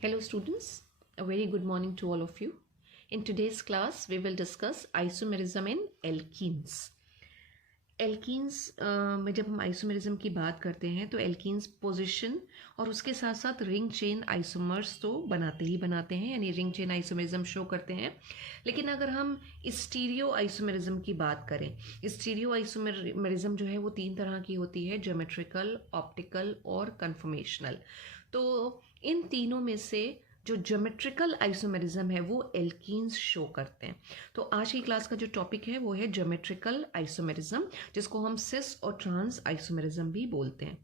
Hello students, a very good morning to all of you. In today's class, we will discuss isomerism in alkenes. Alkenes में जब हम isomerism की बात करते हैं तो एल्कीन्स पोजीशन और उसके साथ साथ रिंग चेन आइसोमर्स तो बनाते ही बनाते हैं, यानी रिंग चेन आइसोमेरिज्म शो करते हैं। लेकिन अगर हम स्टीरियो आइसोमेरिज्म की बात करें, स्टीरियो आइसोमेरिज्म जो है वो 3 तरह की होती है, ज्योमेट्रिकल, ऑप्टिकल और कन्फॉर्मेशनल। तो इन तीनों में से जो ज्योमेट्रिकल आइसोमेरिज्म है वो एल्कीन्स शो करते हैं। तो आज की क्लास का जो टॉपिक है वो है ज्योमेट्रिकल आइसोमेरिज्म, जिसको हम सिस और ट्रांस आइसोमेरिज्म भी बोलते हैं।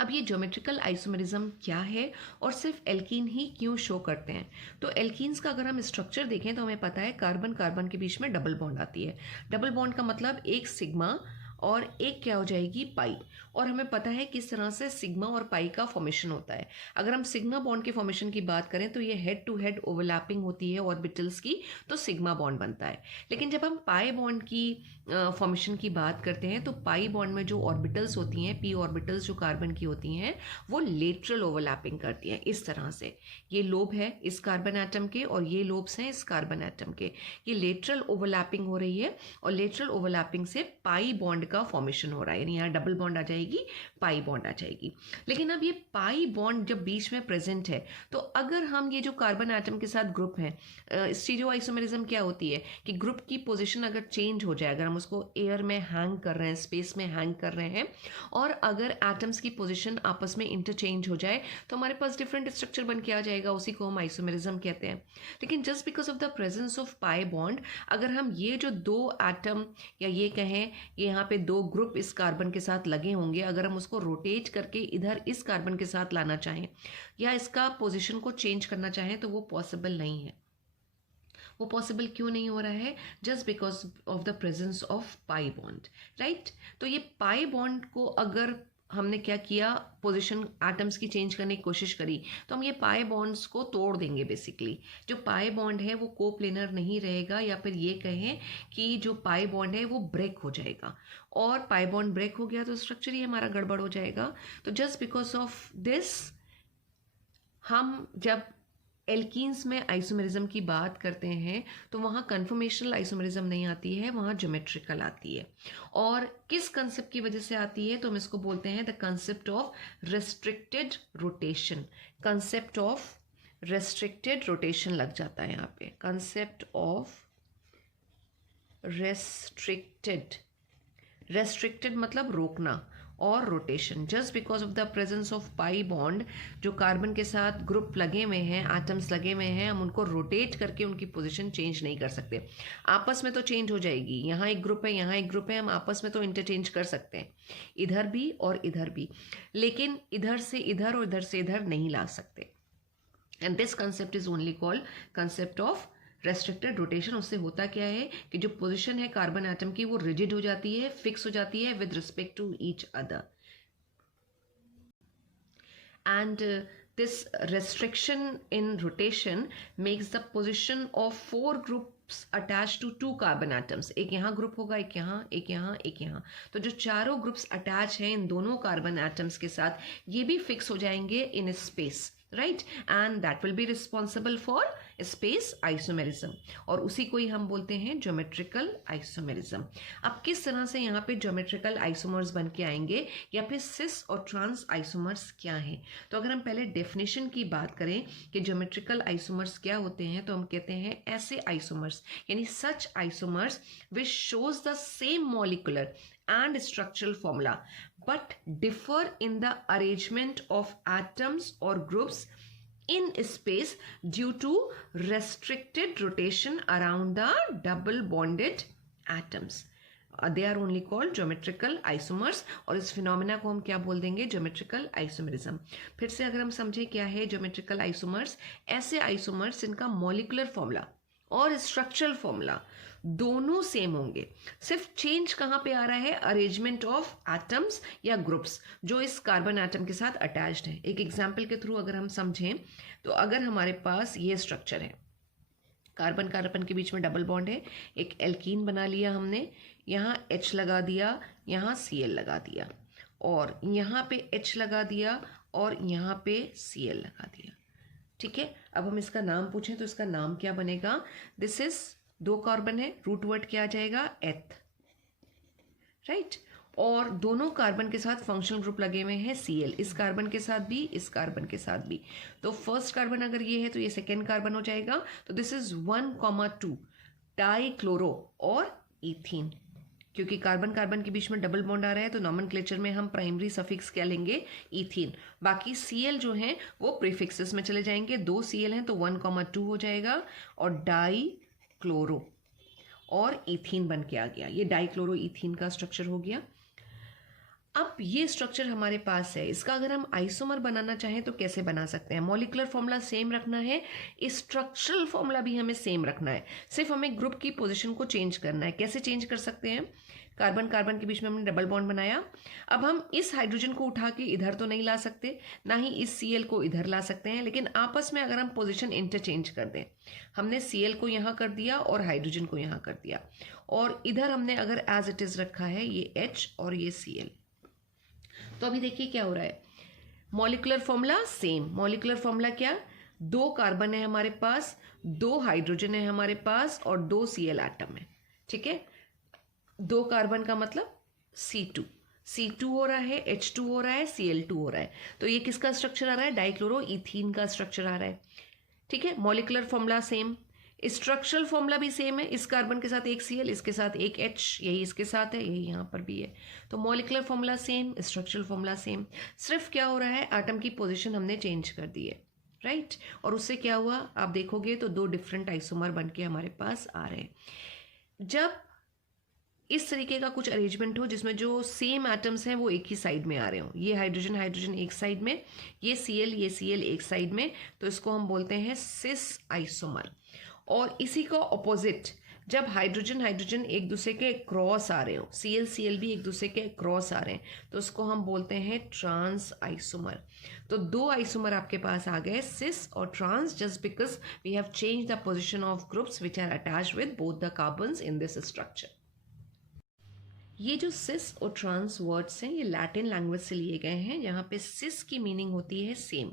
अब ये ज्योमेट्रिकल आइसोमेरिज्म क्या है और सिर्फ एल्कीन ही क्यों शो करते हैं? तो एल्कीन्स का अगर हम स्ट्रक्चर देखें तो हमें पता है कार्बन कार्बन के बीच में डबल बॉन्ड आती है। डबल बॉन्ड का मतलब एक सिग्मा और एक क्या हो जाएगी, पाई। और हमें पता है किस तरह से सिग्मा और पाई का फॉर्मेशन होता है। अगर हम सिग्मा बॉन्ड के फॉर्मेशन की बात करें तो ये हेड टू हेड ओवरलैपिंग होती है ऑर्बिटल्स की, तो सिग्मा बॉन्ड बनता है। लेकिन जब हम पाई बॉन्ड की फॉर्मेशन की बात करते हैं तो पाई बॉन्ड में जो ऑर्बिटल्स होती हैं, पी ऑर्बिटल्स जो कार्बन की होती हैं, वो लेटरल ओवरलैपिंग करती हैं। इस तरह से ये लोब है इस कार्बन एटम के और ये लोब्स हैं इस कार्बन एटम के। ये लेटरल ओवरलैपिंग हो रही है और लेटरल ओवरलैपिंग से पाई बॉन्ड का फॉर्मेशन हो रहा है, यानी यहाँ डबल बॉन्ड आ जाएगी, पाई बॉन्ड आ जाएगी। लेकिन अब ये पाई बॉन्ड जब बीच में प्रेजेंट है तो अगर हम ये जो कार्बन एटम के साथ ग्रुप है, स्टीरियो आइसोमेरिज्म क्या होती है कि ग्रुप की पोजीशन अगर चेंज हो जाए, अगर हम उसको एयर में हैंग कर रहे हैं, स्पेस में हैंग कर रहे हैं, और अगर एटम्स की पोजीशन आपस में इंटरचेंज हो जाए तो हमारे पास डिफरेंट स्ट्रक्चर बन के आ जाएगा, उसी को हम आइसोमेरिज्म कहते हैं। लेकिन just because of the presence of pi bond, अगर हम ये जो दो एटम या ये कहें ये यहाँ पे दो ग्रुप इस कार्बन के साथ लगे होंगे, अगर हम उसको रोटेट करके इधर इस कार्बन के साथ लाना चाहें या इसका पोजीशन को चेंज करना चाहें तो वो पॉसिबल नहीं है। वो पॉसिबल क्यों नहीं हो रहा है? Just because of the presence of pi bond, right. तो ये पाई बॉन्ड को अगर हमने क्या किया, पोजीशन एटम्स की चेंज करने की कोशिश करी, तो हम ये पाई बॉन्ड्स को तोड़ देंगे। बेसिकली जो पाई बॉन्ड है वो कोप्लेनर नहीं रहेगा, या फिर ये कहें कि जो पाई बॉन्ड है वो ब्रेक हो जाएगा, और पाई बॉन्ड ब्रेक हो गया तो स्ट्रक्चर ही हमारा गड़बड़ हो जाएगा। तो जस्ट बिकॉज ऑफ दिस हम जब एल्कीन्स में आइसोमेरिज्म की बात करते हैं तो वहाँ कन्फॉर्मेशनल आइसोमेरिज्म नहीं आती है, वहाँ ज्योमेट्रिकल आती है। और किस कंसेप्ट की वजह से आती है? तो हम इसको बोलते हैं the concept of restricted rotation. Concept of restricted rotation लग जाता है यहाँ पे, कंसेप्ट ऑफ रेस्ट्रिक्टेड। रेस्ट्रिक्टेड मतलब रोकना, और rotation just because of the presence of pi bond, जो कार्बन के साथ ग्रुप लगे हुए हैं, एटम्स लगे हुए हैं, हम उनको रोटेट करके उनकी पोजीशन चेंज नहीं कर सकते। आपस में तो चेंज हो जाएगी, यहाँ एक ग्रुप है यहाँ एक ग्रुप है, हम आपस में तो इंटरचेंज कर सकते हैं, इधर भी और इधर भी, लेकिन इधर से इधर और इधर से इधर नहीं ला सकते। And this concept is only called concept of restricted rotation. उससे होता क्या है कि जो पोजीशन है कार्बन एटम की वो रिजिड हो जाती है, फिक्स हो जाती है with respect to each other. And this restriction in rotation makes the position of 4 groups attach to 2 carbon atoms. एक यहाँ ग्रुप होगा, एक यहाँ, एक यहाँ, एक यहाँ। तो जो चारों ग्रुप्स अटैच हैं इन दोनों कार्बन एटम्स के साथ, ये भी फिक्स हो जाएंगे in space, right, and that will be responsible for space isomerism, और उसी को ही हम बोलते हैं ज्योमेट्रिकल आइसोमेरिज्म। अब किस तरह से यहाँ पे ज्योमेट्रिकल आइसोमर्स बन के आएंगे, या फिर सिस और ट्रांस आइसोमर्स क्या हैं? तो अगर हम पहले डेफिनेशन की बात करें कि ज्योमेट्रिकल आइसोमर्स क्या होते हैं, तो हम कहते हैं ऐसे आइसोमर्स, यानी such isomers which shows the same molecular and structural formula but differ in the arrangement of atoms or groups in space due to restricted rotation around the double bonded atoms. They are only called geometrical isomers, और इस phenomena को हम क्या बोल देंगे? Geometrical isomerism. फिर से अगर हम समझे क्या है ज्योमेट्रिकल आइसोमर्स, ऐसे आइसोमर्स जिनका मॉलिक्यूलर फॉर्मूला और स्ट्रक्चरल फॉर्मूला दोनों सेम होंगे, सिर्फ चेंज कहाँ पे आ रहा है? अरेंजमेंट ऑफ एटम्स या ग्रुप्स जो इस कार्बन एटम के साथ अटैच्ड है। एक एग्जांपल के थ्रू अगर हम समझें तो अगर हमारे पास ये स्ट्रक्चर है, कार्बन कार्बन के बीच में डबल बॉन्ड है, एक एल्कीन बना लिया हमने, यहाँ H लगा दिया, यहाँ Cl लगा दिया, और यहाँ पे H लगा दिया और यहाँ पे Cl लगा दिया। ठीक है, अब हम इसका नाम पूछें तो इसका नाम क्या बनेगा? दिस इज 2 कार्बन है, रूट वर्ड क्या आ जाएगा? एथ, राइट। और दोनों कार्बन के साथ फंक्शनल ग्रुप लगे हुए हैं Cl, इस कार्बन के साथ भी, इस कार्बन के साथ भी। तो फर्स्ट कार्बन अगर ये है तो ये सेकेंड कार्बन हो जाएगा। तो दिस इज 1,2 डाइक्लोरो और इथीन। क्योंकि कार्बन कार्बन के बीच में डबल बॉन्ड आ रहा है तो नॉमेनक्लेचर में हम प्राइमरी सफिक्स क्या लेंगे? इथीन। बाकी Cl जो है वो प्रीफिक्सेस में चले जाएंगे। 2 Cl हैं तो 1,2 हो जाएगा और डाई क्लोरो और इथीन बन के आ गया। ये डाइक्लोरो इथीन का स्ट्रक्चर हो गया। अब ये स्ट्रक्चर हमारे पास है, इसका अगर हम आइसोमर बनाना चाहें तो कैसे बना सकते हैं? मॉलिक्यूलर फॉर्मूला सेम रखना है, स्ट्रक्चरल फॉर्मूला भी हमें सेम रखना है, सिर्फ हमें ग्रुप की पोजीशन को चेंज करना है। कैसे चेंज कर सकते हैं? कार्बन कार्बन के बीच में हमने डबल बॉन्ड बनाया। अब हम इस हाइड्रोजन को उठा के इधर तो नहीं ला सकते, ना ही इस Cl को इधर ला सकते हैं, लेकिन आपस में अगर हम पोजीशन इंटरचेंज कर दें, हमने Cl को यहाँ कर दिया और हाइड्रोजन को यहाँ कर दिया, और इधर हमने अगर एज इट इज रखा है ये H और ये Cl, तो अभी देखिए क्या हो रहा है। Molecular formula same. Molecular formula क्या? 2 कार्बन है हमारे पास, 2 हाइड्रोजन है हमारे पास और 2 Cl एटम है। ठीक है, 2 कार्बन का मतलब C2 हो रहा है, H2 हो रहा है, Cl2 हो रहा है। तो ये किसका स्ट्रक्चर आ रहा है? डाइक्लोरो इथीन का स्ट्रक्चर आ रहा है। ठीक है, molecular formula same, structural formula भी सेम है। इस कार्बन के साथ एक Cl, इसके साथ एक H, यही इसके साथ है, यही यहाँ पर भी है। तो molecular formula same, structural formula same, सिर्फ क्या हो रहा है, एटम की पोजीशन हमने चेंज कर दी है, राइट। और उससे क्या हुआ आप देखोगे तो 2 डिफरेंट आइसोमर बन के हमारे पास आ रहे हैं। जब इस तरीके का कुछ अरेंजमेंट हो जिसमें जो सेम एटम्स हैं वो एक ही साइड में आ रहे हो, ये हाइड्रोजन हाइड्रोजन एक साइड में, ये Cl एक साइड में, तो इसको हम बोलते हैं सिस आइसोमर। और इसी को ऑपोजिट, जब हाइड्रोजन हाइड्रोजन एक दूसरे के क्रॉस आ रहे हो, Cl भी एक दूसरे के क्रॉस आ रहे हैं, तो उसको हम बोलते हैं ट्रांस आइसोमर। तो 2 आइसोमर आपके पास आ गए, सिस और trans, just because we have change the position of groups which are attached with both the carbons in this structure. ये जो सिस और ट्रांस वर्ड्स हैं ये लैटिन लैंग्वेज से लिए गए हैं। यहाँ पे सिस की मीनिंग होती है सेम।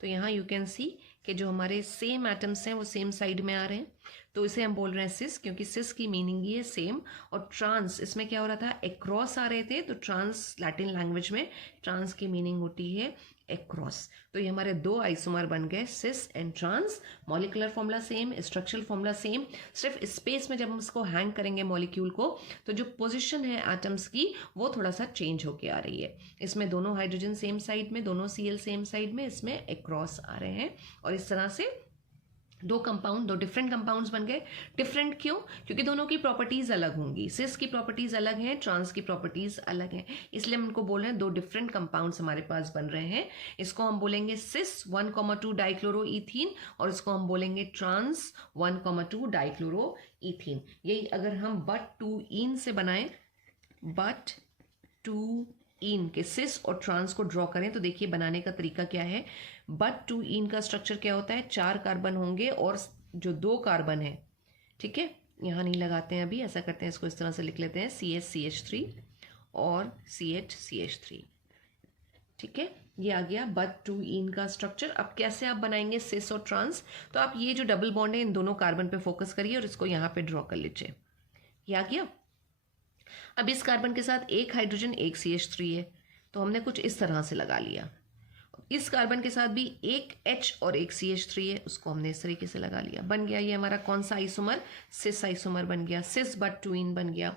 तो यहाँ यू कैन सी कि जो हमारे सेम एटम्स हैं वो सेम साइड में आ रहे हैं, तो इसे हम बोल रहे हैं सिस, क्योंकि सिस की मीनिंग ये सेम। और ट्रांस, इसमें क्या हो रहा था, एक्रॉस आ रहे थे, तो ट्रांस लैटिन लैंग्वेज में ट्रांस की मीनिंग होती है एक्रॉस। तो ये हमारे 2 आइसोमर बन गए, cis and trans. Molecular formula same, structural formula same, सिर्फ स्पेस में जब हम इसको हैंग करेंगे मॉलिक्यूल को, तो जो पोजीशन है एटम्स की वो थोड़ा सा चेंज होके आ रही है। इसमें दोनों हाइड्रोजन सेम साइड में, दोनों Cl सेम साइड में, इसमें एक्रॉस आ रहे हैं। और इस तरह से 2 डिफरेंट कंपाउंड्स बन गए। डिफरेंट क्यों? क्योंकि दोनों की प्रॉपर्टीज अलग होंगी। सिस की प्रॉपर्टीज अलग हैं, ट्रांस की प्रॉपर्टीज अलग हैं, इसलिए हम इनको बोल रहे हैं 2 डिफरेंट कंपाउंड्स हमारे पास बन रहे हैं। इसको हम बोलेंगे सिस 1,2 डाइक्लोरो इथीन और इसको हम बोलेंगे ट्रांस 1,2 डाइक्लोरो इथीन। यही अगर हम बट टू इन से बनाएं, बट टू इन के सिस और ट्रांस को ड्रॉ करें, तो देखिए बनाने का तरीका क्या है। बट टू इन का स्ट्रक्चर क्या होता है, 4 कार्बन होंगे और जो 2 कार्बन है, ठीक है, यहाँ नहीं लगाते हैं अभी, ऐसा करते हैं, इसको इस तरह से लिख लेते हैं, CH और CH3। ठीक है, ये आ गया बट टू इन का स्ट्रक्चर। अब कैसे आप बनाएंगे सिस और ट्रांस? तो आप ये जो डबल बॉन्ड है इन दोनों कार्बन पे फोकस करिए और इसको यहाँ पे ड्रॉ कर लीजिए, ये आ गया। अब इस कार्बन के साथ एक हाइड्रोजन एक CH3 है, तो हमने कुछ इस तरह से लगा लिया। इस कार्बन के साथ भी एक H और एक CH3 है, उसको हमने इस तरीके से लगा लिया। बन गया ये हमारा कौन सा आइसोमर? सिस आइसोमर बन गया, सिस बट टू इन बन गया।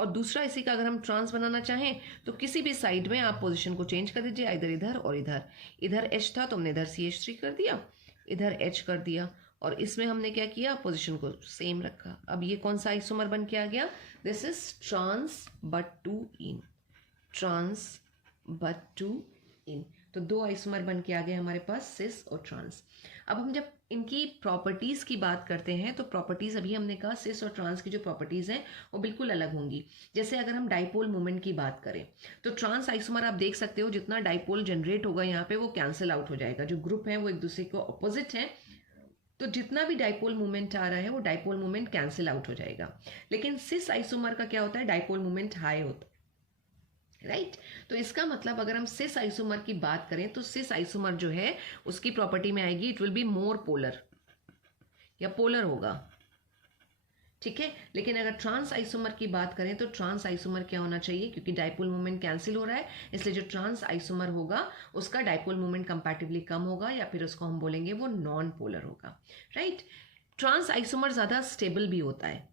और दूसरा इसी का अगर हम ट्रांस बनाना चाहें तो किसी भी साइड में आप पोजीशन को चेंज कर दीजिए, इधर इधर और इधर। इधर H था तो हमने इधर CH3 कर दिया, इधर H कर दिया, और इसमें हमने क्या किया, पोजीशन को सेम रखा। अब ये कौन सा आइसोमर बन के आ गया? This is trans but two ene, trans but two ene. तो 2 आइसोमर बन के आ गए हमारे पास, सिस और ट्रांस। अब हम जब इनकी प्रॉपर्टीज की बात करते हैं तो प्रॉपर्टीज, अभी हमने कहा सिस और ट्रांस की जो प्रॉपर्टीज हैं वो बिल्कुल अलग होंगी। जैसे अगर हम डाइपोल मोमेंट की बात करें तो ट्रांस आइसोमर आप देख सकते हो, जितना डाइपोल जनरेट होगा यहाँ पे वो कैंसिल आउट हो जाएगा। जो ग्रुप है वो एक दूसरे को अपोजिट है, तो जितना भी डाइपोल मूवमेंट आ रहा है वो डाइपोल मूवमेंट कैंसिल आउट हो जाएगा। लेकिन सिस आइसोमर का क्या होता है, डाइपोल मूवमेंट हाई होता है, राइट तो इसका मतलब अगर हम सिस आइसोमर की बात करें तो सिस आइसोमर जो है उसकी प्रॉपर्टी में आएगी it will be more polar या पोलर होगा, ठीक है। लेकिन अगर ट्रांस आइसोमर की बात करें तो ट्रांस आइसोमर क्या होना चाहिए, क्योंकि डाइपोल मोमेंट कैंसिल हो रहा है इसलिए जो ट्रांस आइसोमर होगा उसका डाइपोल मोमेंट कंपैरेटिवली कम होगा या फिर उसको हम बोलेंगे वो नॉन पोलर होगा, राइट। ट्रांस आइसोमर ज़्यादा स्टेबल भी होता है।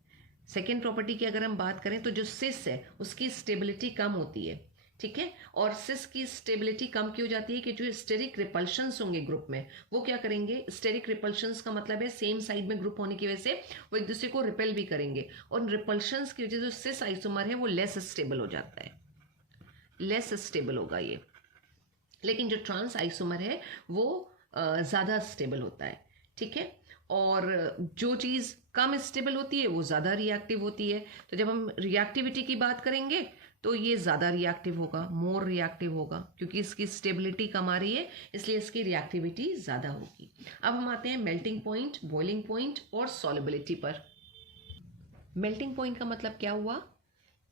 सेकेंड प्रॉपर्टी की अगर हम बात करें तो जो सिस है उसकी स्टेबिलिटी कम होती है, ठीक है। और सिस की स्टेबिलिटी कम क्यों जाती है कि जो स्टेरिक रिपल्शंस होंगे ग्रुप में वो क्या करेंगे, स्टेरिक रिपल्शंस का मतलब है सेम साइड में ग्रुप होने की वजह से वो एक दूसरे को रिपेल भी करेंगे और रिपल्शंस की वजह से जो सिस आइसोमर है वो लेस स्टेबल हो जाता है, लेस स्टेबल होगा ये। लेकिन जो ट्रांस आइसोमर है वो ज़्यादा स्टेबल होता है, ठीक है। और जो चीज़ कम स्टेबल होती है वो ज़्यादा रिएक्टिव होती है। तो जब हम रिएक्टिविटी की बात करेंगे तो ये ज़्यादा रिएक्टिव होगा, मोर रिएक्टिव होगा, क्योंकि इसकी स्टेबिलिटी कम आ रही है इसलिए इसकी रिएक्टिविटी ज़्यादा होगी। अब हम आते हैं मेल्टिंग पॉइंट, बॉइलिंग पॉइंट और सॉल्युबिलिटी पर। मेल्टिंग पॉइंट का मतलब क्या हुआ,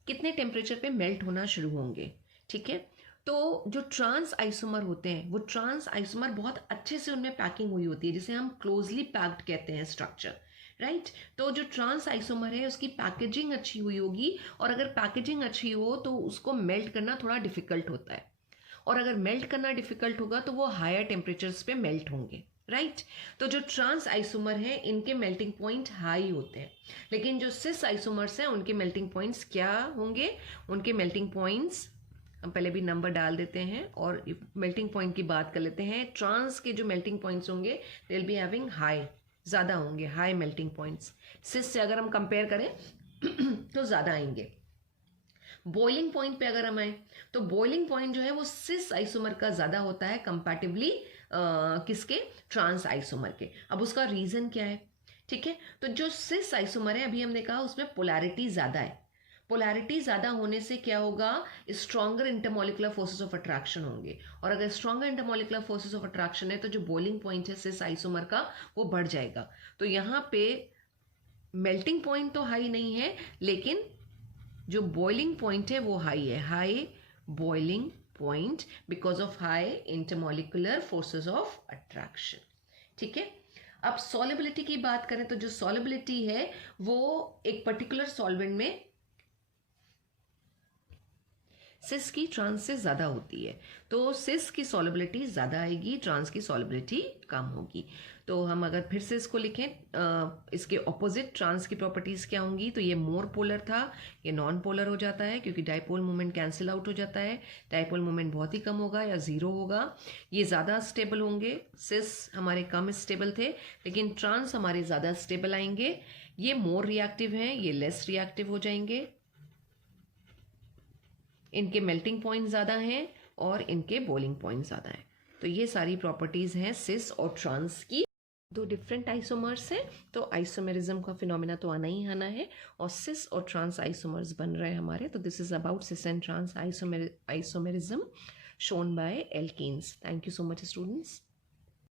कितने टेम्परेचर पे मेल्ट होना शुरू होंगे, ठीक है। तो जो ट्रांस आइसोमर होते हैं वो ट्रांस आइसोमर बहुत अच्छे से उनमें पैकिंग हुई होती है जिसे हम क्लोजली पैक्ड कहते हैं स्ट्रक्चर, राइट। तो जो ट्रांस आइसोमर है उसकी पैकेजिंग अच्छी हुई होगी और अगर पैकेजिंग अच्छी हो तो उसको मेल्ट करना थोड़ा डिफिकल्ट होता है और अगर मेल्ट करना डिफिकल्ट होगा तो वो हायर टेम्परेचर्स पे मेल्ट होंगे, राइट। तो जो ट्रांस आइसोमर है इनके मेल्टिंग पॉइंट हाई होते हैं, लेकिन जो सिस आइसोमर्स हैं उनके मेल्टिंग पॉइंट्स क्या होंगे, उनके मेल्टिंग पॉइंट्स हम पहले भी नंबर डाल देते हैं और मेल्टिंग पॉइंट की बात कर लेते हैं। ट्रांस के जो मेल्टिंग पॉइंट्स होंगे they will be having high, ज़्यादा होंगे, हाई मेल्टिंग पॉइंट्स। सिस से अगर हम कंपेयर करें तो ज़्यादा आएंगे। बॉइलिंग पॉइंट पे अगर हम आए तो बॉइलिंग पॉइंट जो है वो सिस आइसोमर का ज़्यादा होता है कंपैरेटिवली किसके, ट्रांस आइसोमर के। अब उसका रीज़न क्या है, ठीक है। तो जो सिस आइसोमर है अभी हमने कहा उसमें पोलैरिटी ज़्यादा है, पोलैरिटी ज़्यादा होने से क्या होगा, stronger intermolecular forces of attraction होंगे और अगर stronger intermolecular forces of attraction है तो जो बॉइलिंग पॉइंट है सिस आइसोमर का वो बढ़ जाएगा। तो यहाँ पे मेल्टिंग पॉइंट तो हाई नहीं है लेकिन जो बॉइलिंग पॉइंट है वो हाई है, high boiling point because of high intermolecular forces of attraction, ठीक है। अब सॉल्युबिलिटी की बात करें तो जो सॉल्युबिलिटी है वो एक पर्टिकुलर सॉल्वेंट में सिस की ट्रांस से ज़्यादा होती है, तो सिस की सॉल्युबिलिटी ज़्यादा आएगी, ट्रांस की सॉल्युबिलिटी कम होगी। तो हम अगर फिर से इसको लिखें इसके ऑपोजिट ट्रांस की प्रॉपर्टीज़ क्या होंगी, तो ये मोर पोलर था, ये नॉन पोलर हो जाता है क्योंकि डाइपोल मोमेंट कैंसिल आउट हो जाता है, डाइपोल मोमेंट बहुत ही कम होगा या ज़ीरो होगा। ये ज़्यादा स्टेबल होंगे, सिस हमारे कम स्टेबल थे लेकिन ट्रांस हमारे ज़्यादा स्टेबल आएंगे। ये मोर रिएक्टिव हैं, ये लेस रिएक्टिव हो जाएंगे, इनके मेल्टिंग पॉइंट ज़्यादा हैं और इनके बॉइलिंग पॉइंट ज़्यादा हैं। तो ये सारी प्रॉपर्टीज़ हैं सिस और ट्रांस की। दो डिफरेंट आइसोमर्स हैं तो आइसोमेरिज्म का फिनोमेना तो आना ही आना है और सिस और ट्रांस आइसोमर्स बन रहे हैं हमारे। तो this is about cis and trans isomerism shown by alkenes. Thank you so much students.